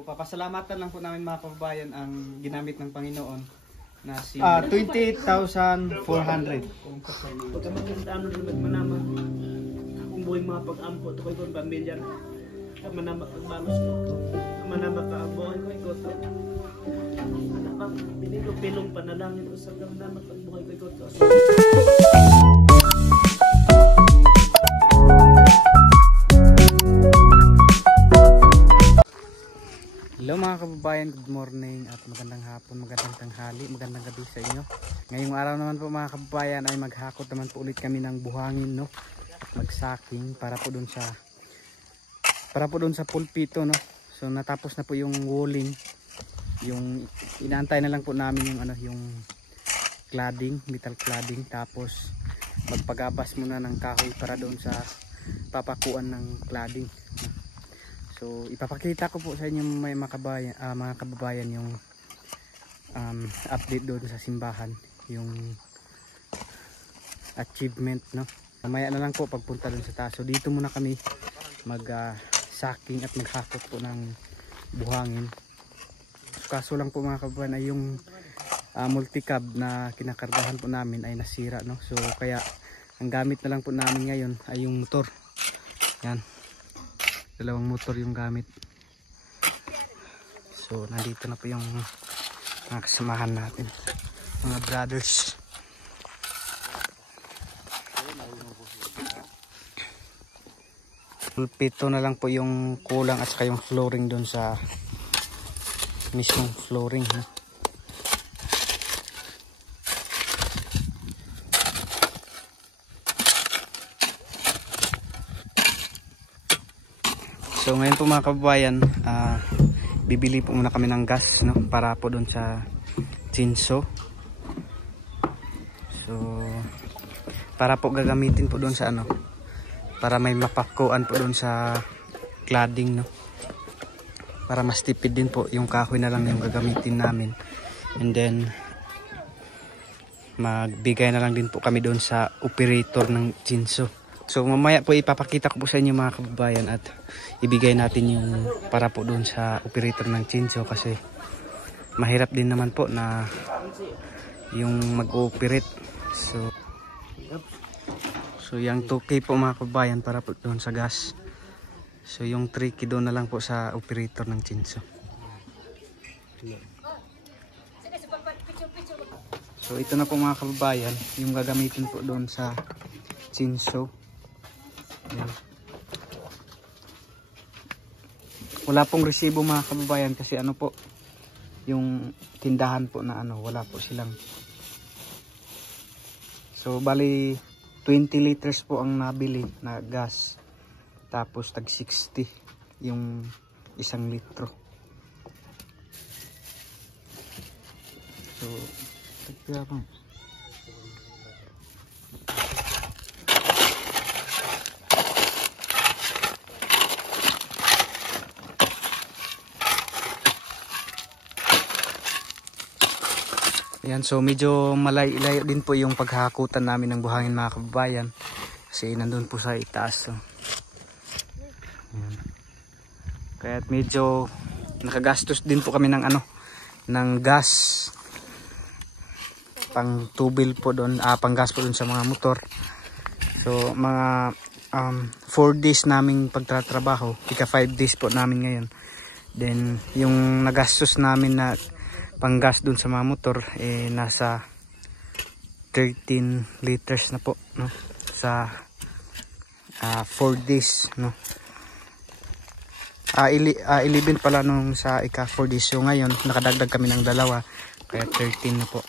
So papasalamatan lang po namin mga kababayan ang ginamit ng Panginoon na si 28,400. Pagka magkita ano rin manamang kung buhay mga pag-ampo ito ko yung pamilya manamang pagbalos ko manamang ka-buhay ko ito manamang pinilong panalangin ko sa manamang pagbuhay ko ito. Hello mga kababayan, good morning at magandang hapon, magandang tanghali, magandang gabi sa inyo. Ngayong araw naman po mga kababayan ay maghakot naman po ulit kami ng buhangin, no? At magsaking para po doon sa pulpito, no? So natapos na po yung walling, yung inaantay na lang po namin yung yung cladding, metal cladding, tapos magpagabas muna ng kahoy para doon sa papakuan ng cladding. So ipapakita ko po sa inyo mga kababayan yung update doon sa simbahan, yung achievement, no. Mamaya na lang po pagpunta doon sa taas. So dito muna kami mag-sacking at maghakot po ng buhangin. Kaso lang po mga kababayan ay yung multicab na kinakargahan po namin ay nasira, no. So kaya ang gamit na lang po namin ngayon ay yung motor. Yan. Dalawang motor yung gamit. So nandito na po yung mga kasamahan natin, mga brothers. Pulpito na lang po yung kulang at saka yung flooring doon sa mismong flooring, no? So ngayon po mga kababayan, bibili po muna kami ng gas, no, para po doon sa chinso. So para po gagamitin po doon sa para may mapakuan po doon sa cladding, no. Para mas tipid din po, yung kahoy na lang yung gagamitin namin. And then magbigay na lang din po kami doon sa operator ng chinso. So mamaya po ipapakita ko po sa inyo mga kababayan at ibigay natin yung para po doon sa operator ng chinso, kasi mahirap din naman po na yung mag-ooperate. So yung 2K po mga kababayan para po doon sa gas. So yung 3K doon na lang po sa operator ng chinso. So ito na po mga kababayan yung gagamitin po doon sa chinso. Yan. Wala pong resibo mga kababayan kasi po yung tindahan po na wala po silang. So bali 20 liters po ang nabili na gas, tapos tag 60 yung 1 litro. So tagpira pa. Ayan, so medyo malayo din po yung paghahakutan namin ng buhangin mga kababayan kasi nandun po sa itaas. So ayan. Kaya medyo nakagastos din po kami ng ng gas, pang tubil po doon, pang gas po doon sa mga motor. So mga 4 days naming pagtatrabaho, ika 5 days po namin ngayon. Then yung nagastos namin na panggas dun sa mga motor nasa 13 liters na po, no, sa 4 days, no. 11 pala nung sa ika 4 days. So ngayon nakadagdag kami ng 2 kaya 13 na po.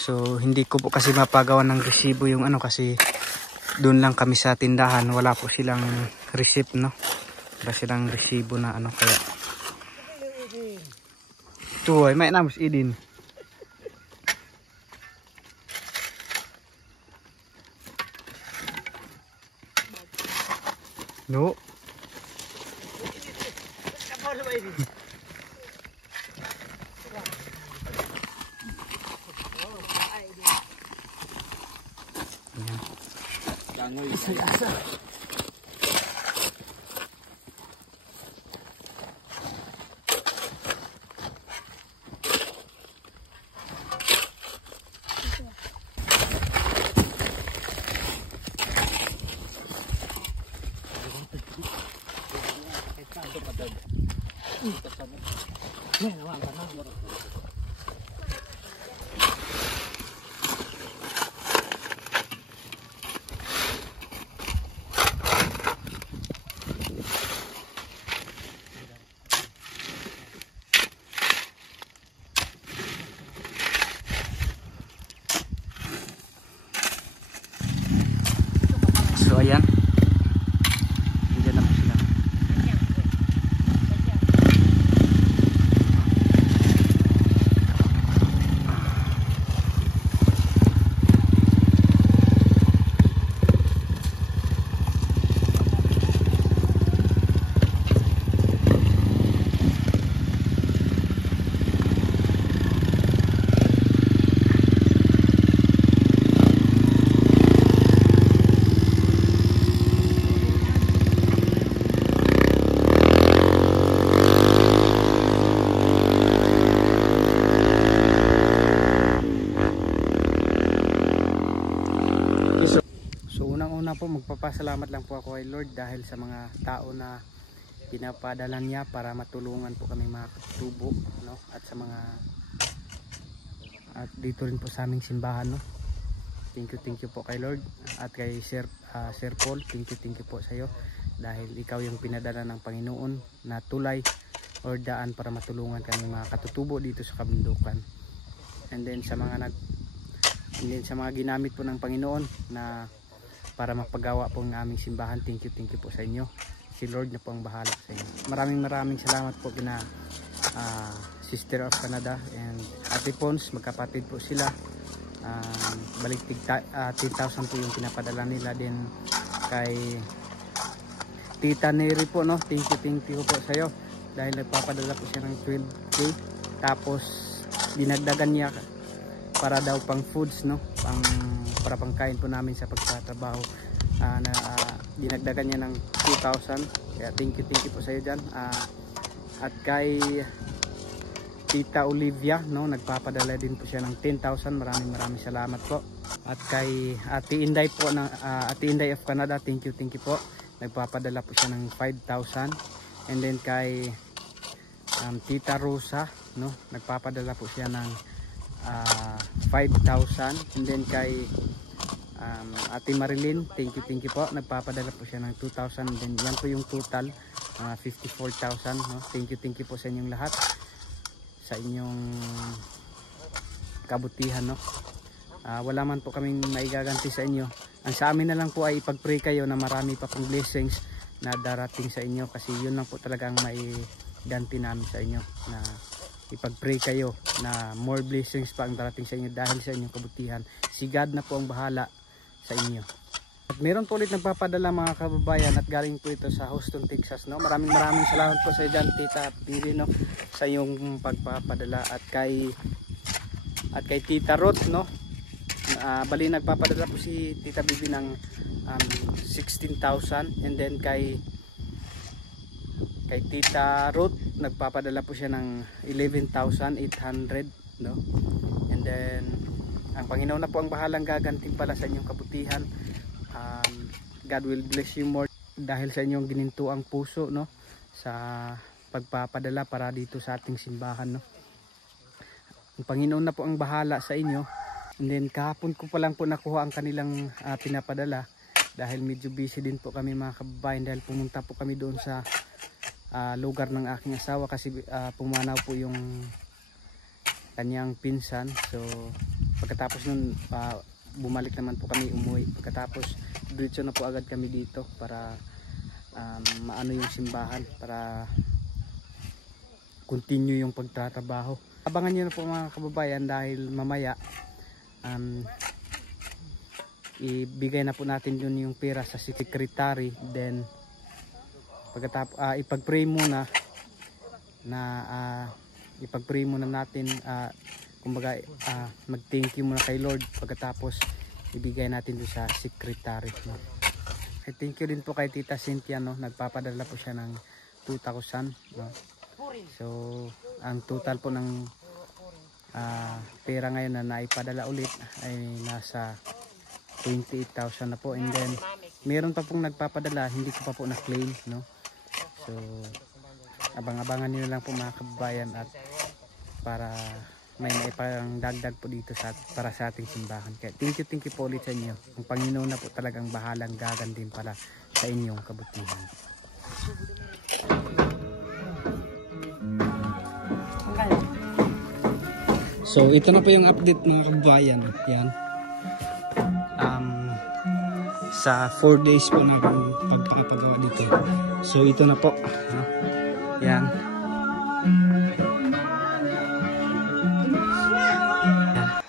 So hindi ko po kasi mapagawa ng resibo yung kasi doon lang kami sa tindahan, wala po silang receipt, no, wala silang resibo na kaya tuh may namus idin. No. So ayan, nandiyan na po sila. So unang-una po magpapasalamat lang po ako kay Lord dahil sa mga tao na pinapadala niya para matulungan po kami mga katubo, no? At sa mga dito rin po sa aming simbahan, no? Thank you po kay Lord at kay Sir Paul. Thank you po sa iyo dahil ikaw yung pinadala ng Panginoon na tulay or daan para matulungan kami mga katutubo dito sa kabundukan. And then sa mga ginamit po ng Panginoon na para mapagawa po ng aming simbahan, thank you po sa inyo. Si Lord na po ang bahala sa inyo. Maraming salamat po kina Sister of Canada and Ate Pons, magkapatid po sila. Balik 10,000 po yung pinapadala nila. Din kay Tita Neri po, no? Thank you po sa iyo dahil nagpapadala po siya ng 12K, tapos dinagdagan niya para daw pang foods, no? Para pangkain po namin sa pagtatrabaho. Dinagdagan niya ng 2,000. Kaya thank you po sa iyo dyan. At kay Tita Olivia, no, nagpapadala din po siya ng 10,000. Maraming salamat po. At kay Ate Inday po ng Ate Inday of Canada, thank you po. Nagpapadala po siya ng 5,000. And then kay Tita Rosa, no, nagpapadala po siya ng 5,000. And then kay Ate Marilyn, thank you po, nagpapadala po siya ng 2,000. And then yan po yung total, 54,000, no? Thank you po sa inyong lahat, sa inyong kabutihan, no? Wala man po kaming maigaganti sa inyo. Ang sa amin na lang po ay ipag-pray kayo na marami pa pong blessings na darating sa inyo, kasi yun lang po talagang maiganti namin sa inyo, na ipag-pray kayo na more blessings pa ang darating sa inyo dahil sa inyong kabutihan. Si God na po ang bahala sa inyo. At meron po ulit nagpapadala mga kababayan, at galing po ito sa Houston, Texas, no? Maraming salamat po sa dyan, Tita Pili, no, sa iyong pagpapadala. At kay Tita Ruth, no, bali nagpapadala po si Tita Bibi ng 16,000. And then kay Tita Ruth nagpapadala po siya ng 11,800, no? And then ang Panginoon na po ang bahalang gaganting pala sa inyong kabutihan. God will bless you more dahil sa inyong ginintuang puso, no, sa pagpapadala para dito sa ating simbahan, no. Ang Panginoon na po ang bahala sa inyo. And then kahapon ko pa lang po nakuha ang kanilang pinapadala dahil medyo busy din po kami mga kababayan, dahil pumunta po kami doon sa lugar ng aking asawa kasi pumanaw po yung kanyang pinsan. So pagkatapos nun bumalik naman po kami, umuwi. Pagkatapos diretso na po agad kami dito para maano yung simbahan, para continue yung pagtatrabaho. Abangan nyo na po mga kababayan dahil mamaya ibigay na po natin yun yung pera sa secretary. Then pagkatapos ipag-pray muna na ipag-pray muna natin, kumbaga mag-thank you muna kay Lord, pagkatapos ibigay natin doon sa secretary, no? I thank you din po kay Tita Cynthia, no, nagpapadala po siya ng 2,000, no? So ang total po ng pera ngayon na naipadala ulit ay nasa 28,000 na po. And then meron pa pong nagpapadala, hindi ko pa po na-claim, no? So abang-abangan niyo lang po mga kababayan, at para may parang dagdag po dito para sa ating simbahan. Kaya thank you po ulit sa inyo. Ang Panginoon na po talagang bahalang gagan din pala sa inyong kabutihan. So ito na po yung update mga kababayan. Yan. Sa 4 days po na pagpapagawa dito. So ito na po. Yan.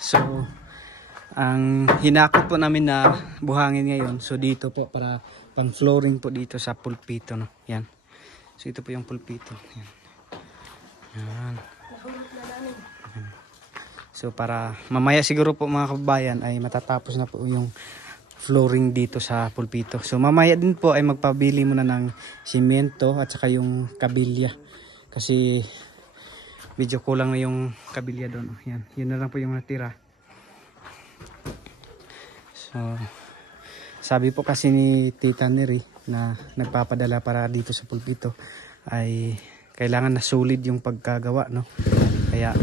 So ang hinakot po namin na buhangin ngayon, so dito po para pang flooring po dito sa pulpito, no. Yan. So ito po yung pulpito. Yan. Yan. So para mamaya siguro po mga kababayan ay matatapos na po yung flooring dito sa pulpito. So mamaya din po ay magpabili muna ng simyento at saka yung kabilya. Kasi medyo kulang na yung kabilya doon. Yan. Yun na lang po yung natira. So sabi po kasi ni Tita Neri na nagpapadala para dito sa pulpito ay kailangan na solid yung pagkagawa, no. Kaya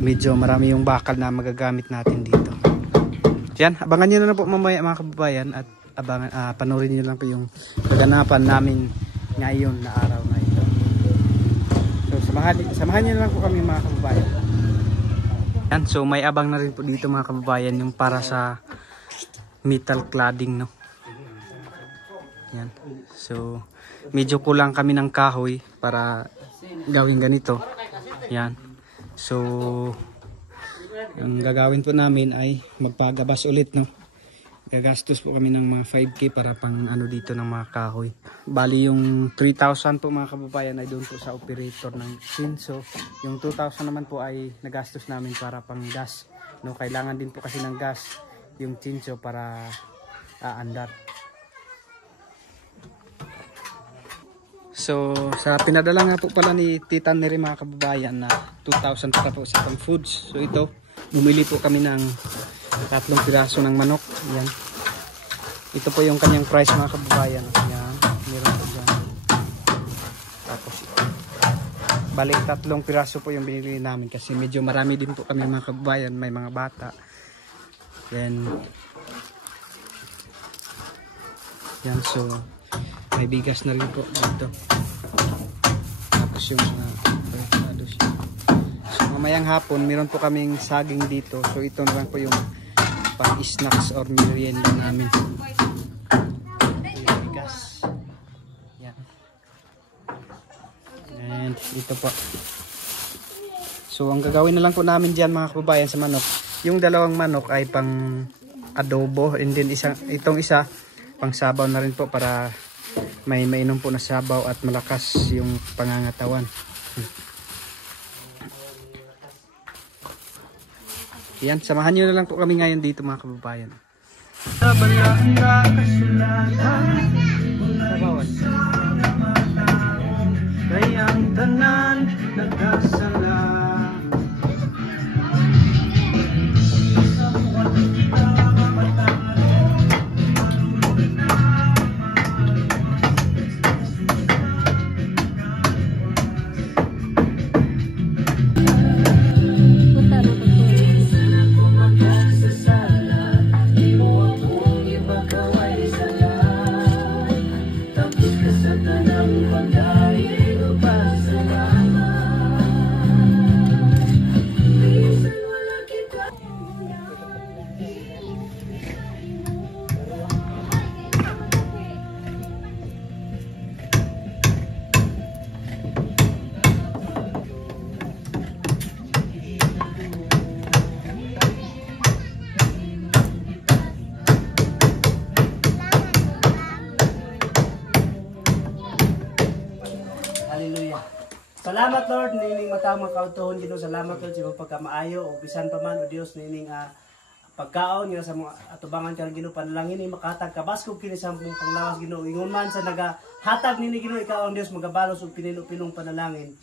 medyo marami yung bakal na magagamit natin dito. Yan, abangan nyo na po mamaya mga kababayan, at panoorin nyo lang po yung kaganapan namin ngayon na araw na ito. So samahan nyo lang po kami mga kababayan. Yan, so may abang na rin po dito mga kababayan yung para sa metal cladding, no. Yan. So medyo kulang kami ng kahoy para gawin ganito. Yan. So ang gagawin po namin ay magpagabas ulit, no. Gagastos po kami ng mga 5K para pang ano dito ng mga kahoy. Bali yung 3,000 po mga kababayan ay doon po sa operator ng Chinso. Yung 2,000 naman po ay nagastos namin para pang gas, no. Kailangan din po kasi ng gas yung Chinso para aandar. So sa pinadala nga po pala ni Tita Neri mga kababayan na 2,000 para po sa pang foods. So ito, bumili po kami ng 3 piraso ng manok. Yan. Ito po yung kanyang price mga kababayan. Yan. Meron po dyan. Tapos balik 3 piraso po yung binili namin kasi medyo marami din po kami mga kababayan. May mga bata. Then yan, so may bigas na rin po dito. Tapos yung so mamayang hapon meron po kaming saging dito. So ito na lang po yung pang snacks or merienda namin. Yung bigas. Yan. And ito po. So ang gagawin na lang po namin dyan mga kababayan sa manok, yung 2 manok ay pang adobo, and then itong isa pang sabaw na rin po para may mainom po na sabaw at malakas yung pangangatawan. Yan, samahan nyo na lang po kami ngayon dito mga kababayan. Kayang tanan nagkasala. Hallelujah. Salamat Lord nining matama kautuhon Ginoo. Salamat Lord sa pagkamaayo o bisan pa man o Dios nining pagkaon nga sa mga atubangan kang Ginoo, panalangin ni makatag kabaskog kini sa mong panglawas Ginoo. Ingon man sa nagahatag nini Ginoo, ikaw ang Dios magabalos og pinilo-pilong panalangin.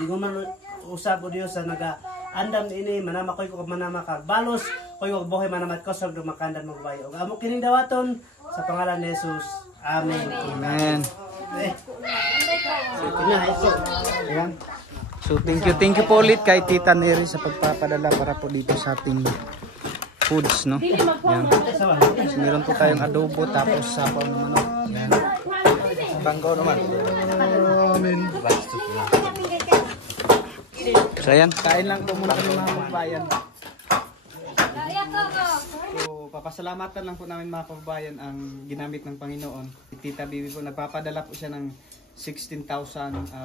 Ingon man usab o Dios sa andam ini manama koy ko manama kag balos koy og buhay manamat ko sa dumakandan mo bayo. Og amo kining dawaton sa pangalan ni Jesus. Amen. Amen. Ayan. So thank you po ulit kay Tita Neri sa pagpapadala para po dito sa ating foods, no? Ayan. So meron po tayong adobo tapos sabaw ng manok. Ayan. Banggaw naman. So ayan, kain lang po muna kami mga kababayan. So papasalamatan lang po namin mga kababayan ang ginamit ng Panginoon. Si Tita Bibi po, nagpapadala po siya ng 16,438.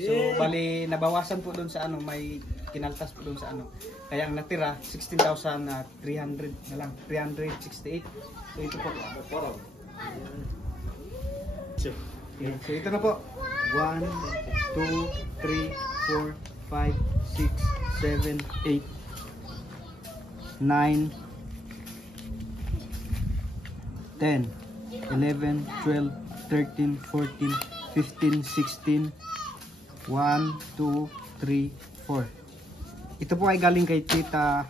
So bali nabawasan po doon sa ano, may kinaltas po doon sa ano. Kaya ang natira 16,300 na lang, 368. So ito po. So ito na po. 1 2 3 4 5 6 7 8 9 10 11 12 13 14 15 16 1 2 3 4. Ito po ay galing kay Tita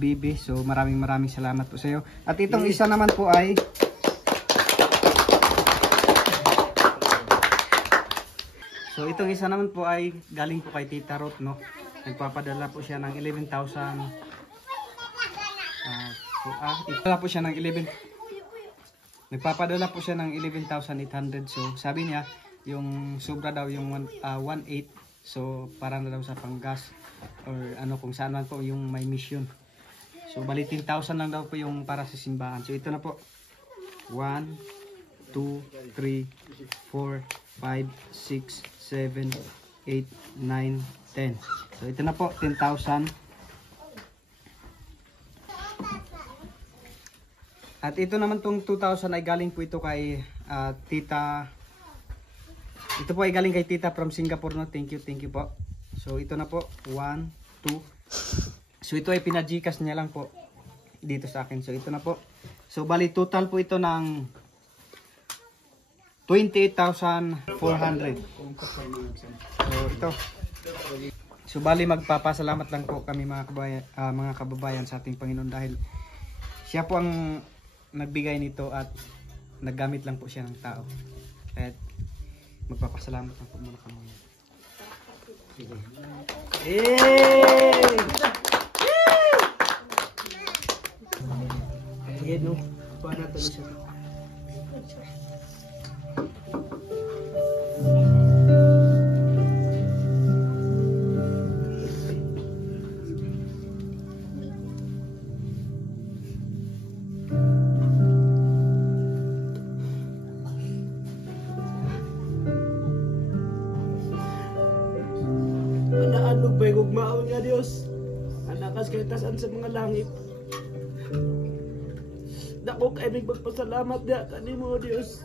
Bibi. So maraming salamat po sa iyo. At itong isa naman po ay galing po kay Tita Ruth, no. Nagpapadala po siya ng 11,000. Nagpapadala po siya ng 11,800. So sabi niya yung sobra daw yung 1.8. So para na daw sa panggas or ano kung saan man po yung may mission. So bali 10,000 lang daw po yung para sa simbahan. So ito na po. 1 2 3 4 5 6 7 8 9 10. So ito na po 10,000. At ito naman tong 2,000 ay galing po ito kay Tita. Ito po ay galing kay Tita from Singapore, no. Thank you po. So ito na po 1 2. So ito ay pina-Gcash niya lang po dito sa akin. So ito na po. So bali total po ito ng 28,400. So ito. So bali magpapasalamat lang po kami mga kababayan sa ating Panginoon dahil siya po ang nagbigay nito at naggamit lang po siya ng tao. Kaya magpapasalamat lang po muna kami. Sige. Ayan, no. Paano natin siya? Anaanog ba'y gugmaon nga Diyos? Anakas kay tasan sa mga langit. Dako kay magpasalamat niya kanimo Diyos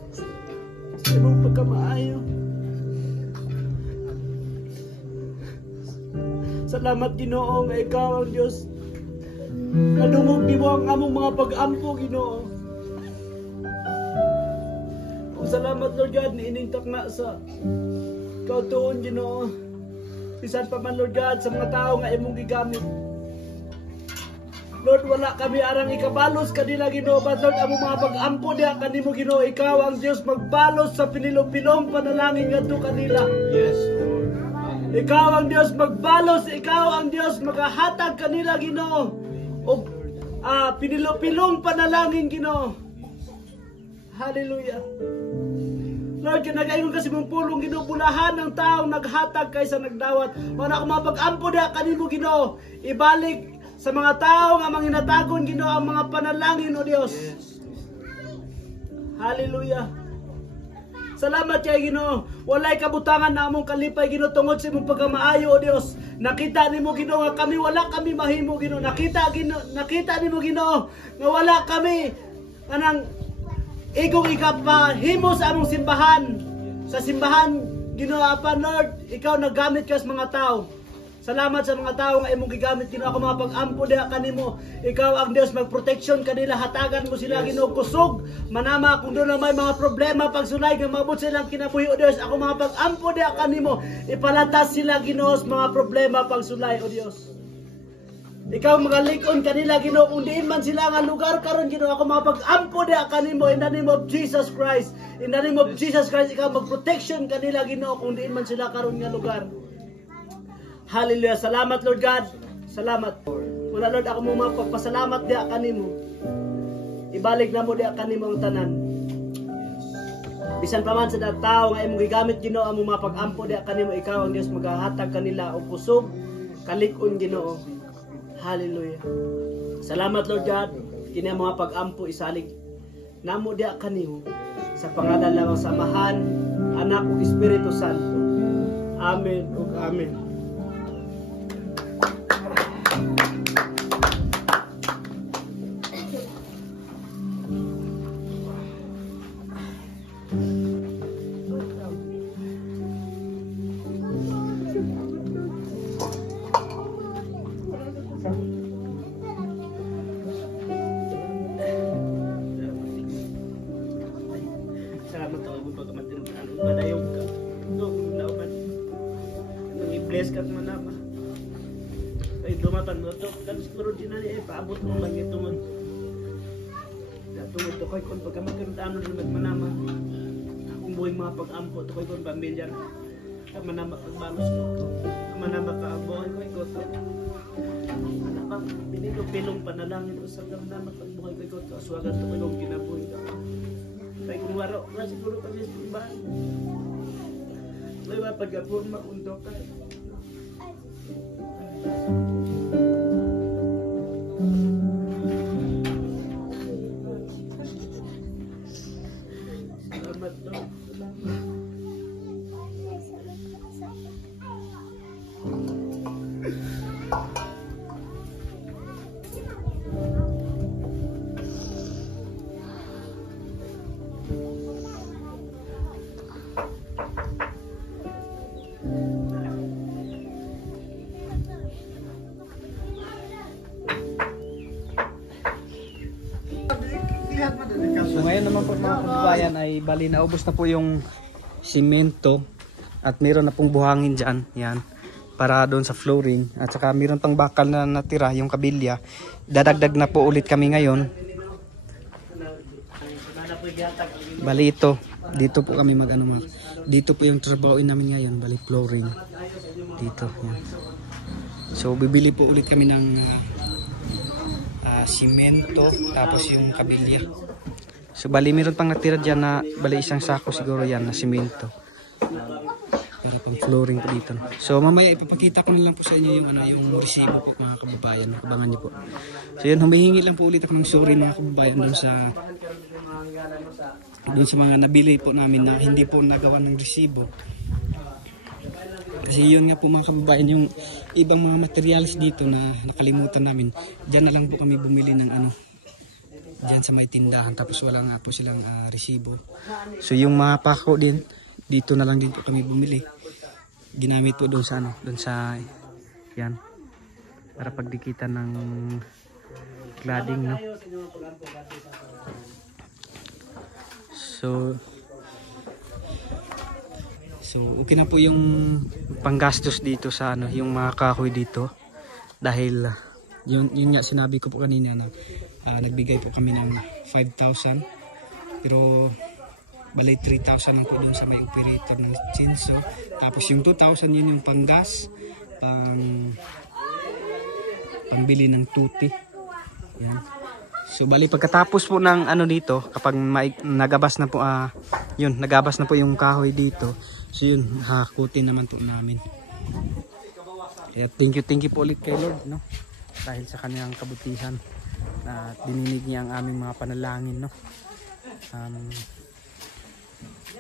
sa imong pagkamaayo. Salamat Ginoo nga ikaw ang Diyos. Nadungog nimo ang among mga pag-ampo Ginoo. Ug salamat Lord God niining takna sa kautuon Ginoo. Bisan pa man Lord God sa mga tao nga imong gigamit. Lord, wala kami arang ikabalos kanila Ginoo, but Lord, among mga pag-ampo diha kanimo Ginoo, ikaw ang Dios magbalos sa pinilong-pilong panalangin ngadto kanila. Yes, Lord. Ikaw ang Dios magbalos, ikaw ang Dios magahatag kanila Ginoo. O pinilong-pilong panalangin Ginoo. Hallelujah. Lord, kinagayon kasi mong pulong Ginoo, bulahan ng taong naghatag kaysa nagdawat. Wala akong mga pag-ampo diha kanimo Ginoo, ibalik sa mga tao nga manginatagon Ginoo ang mga panalangin o Dios. Hallelujah. Salamat kay Ginoo. Walay kabutangan na among kalipay Ginoo tungod sa imong pagkamaayo o Dios. Nakita nimo Ginoo nga kami wala kami mahimo Ginoo. Nakita nimo Ginoo nga wala kami kanang igong ikapahimo sa among simbahan. Sa simbahan Ginoo apan Lord, ikaw naggamit ka sa mga tao. Salamat sa mga tao nga imong gigamit Ginoo ako mga pag-ampo diha kanimo. Ikaw ang Dios magproteksyon kanila, hatagan mo sila Ginoo kusog. Manama kung doon na may mga problema pagsulay nga mabot silang kinabuhi o Dios. Ako mga pag-ampo diha kanimo, ipalatas sila Ginoo sa mga problema pagsulay o Dios. Ikaw magalikon kanila Ginoo kung diin man sila nga lugar karon Ginoo ako mga pag-ampo diha kanimo in the name of Jesus Christ. In the name of Jesus Christ, ikaw mag-protection kanila, Ginoo, kung diin man sila karon nga lugar. Hallelujah. Salamat, Lord God. Salamat. Wala, Lord, ako mo mapagpasalamat diya kanimo. Ibalik na mo diya kanimo ang tanan. Bisan pa man sa tao nga imong gigamit, Ginoo, ang mapag-ampo diya kanimo, ikaw ang Dios maghahatag kanila og kusog, kalig-on, Ginoo. Hallelujah. Salamat, Lord God. Kini ang mga pag-ampo isalig namo diya kanimo sa pangalan ng Samahan, Anak ug Espiritu Santo. Amen ug amen. Bless ka man naman. Ay dumatan mo to. Kan siguro din ay paabot mo man ito man. Datungod to koy kon pagkamagkano rin manama. Akong buhay mga pag-ampo to koy kon pamilya. Manama pagbalos ko. Manama ka buhay ko to. Ano bang pinilo-pilong panalangin usab lang naman pagbuhay ko to. Aswagan to koy kinabuhi ka. Kay kung waro na siguro kami sa iba. May mapagapon maundok ka. Salamat, Lord. So ngayon naman po mga kababayan ay bali naubos na po yung simento at meron na pong buhangin dyan, yan, para doon sa flooring at saka meron pang bakal na natira yung kabilya. Dadagdag na po ulit kami ngayon. Bali ito, dito po kami dito po yung trabahoin namin ngayon, bali flooring dito, yan. So bibili po ulit kami ng simento tapos yung kabilya. So bali meron pang natira dyan na bali isang sako siguro yan na simento para pang flooring po dito. So mamaya ipapakita ko na lang po sa inyo yung yung resibo po mga kababayan, abangan niyo po. So yun, humihingi lang po ulit ako ng sorry mga kababayan doon sa mga nabili po namin na hindi po nagawa ng resibo. Kasi yun nga po mga kababayan, yung ibang mga materials dito na nakalimutan namin, dyan na lang po kami bumili ng dyan sa may tindahan, tapos wala nga po silang resibo. So yung mga pako din, dito na lang din po kami bumili. Ginamit po doon sa doon sa yan, para pagdikitan ng cladding, no? So okay na po yung panggastos dito sa yung mga kahoy dito, dahil yun nga sinabi ko po kanina na nagbigay po kami ng 5,000 pero bali 3,000 lang po doon sa may operator ng chinso, tapos yung 2,000 yun yung panggas, pangbili ng tuti, yan. So bali pagkatapos po ng dito, kapag nagabas na po nagabas na po yung kahoy dito, so yun, hakutin naman po namin. Kaya thank you po ulit kay Lord, no, dahil sa kanyang kabutihan na dininig niya ang aming mga panalangin, no.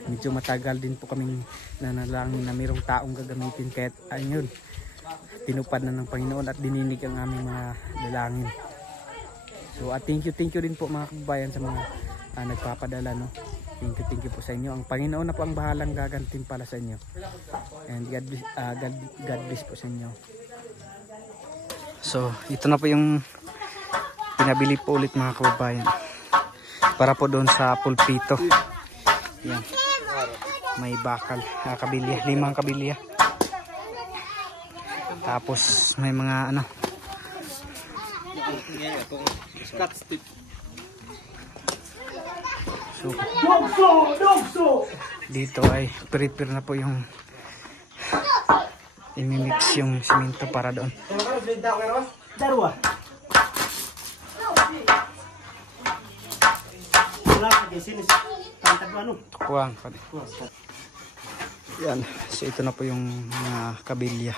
Medyo matagal din po kaming nanalangin na mayroong taong gagamitin, kahit ayun, tinupad na ng Panginoon at dininig ang aming mga dalangin. So thank you din po mga kababayan sa mga nagpapadala, no. Thank you po sa inyo. Ang Panginoon na po ang bahalang gagantimpala sa inyo. And God bless po sa inyo. So ito na po yung pinabili po ulit mga kababayan, para po doon sa pulpito. Yan. May bakal, kabilya, 5 kabilya. Tapos may mga So, Dogso! dito ay prepare na po yung imimix yung simento para doon. Darwa. Wala ka din sinis. Tantag ano? Tukuang. Yan. So ito na po yung mga kabilya.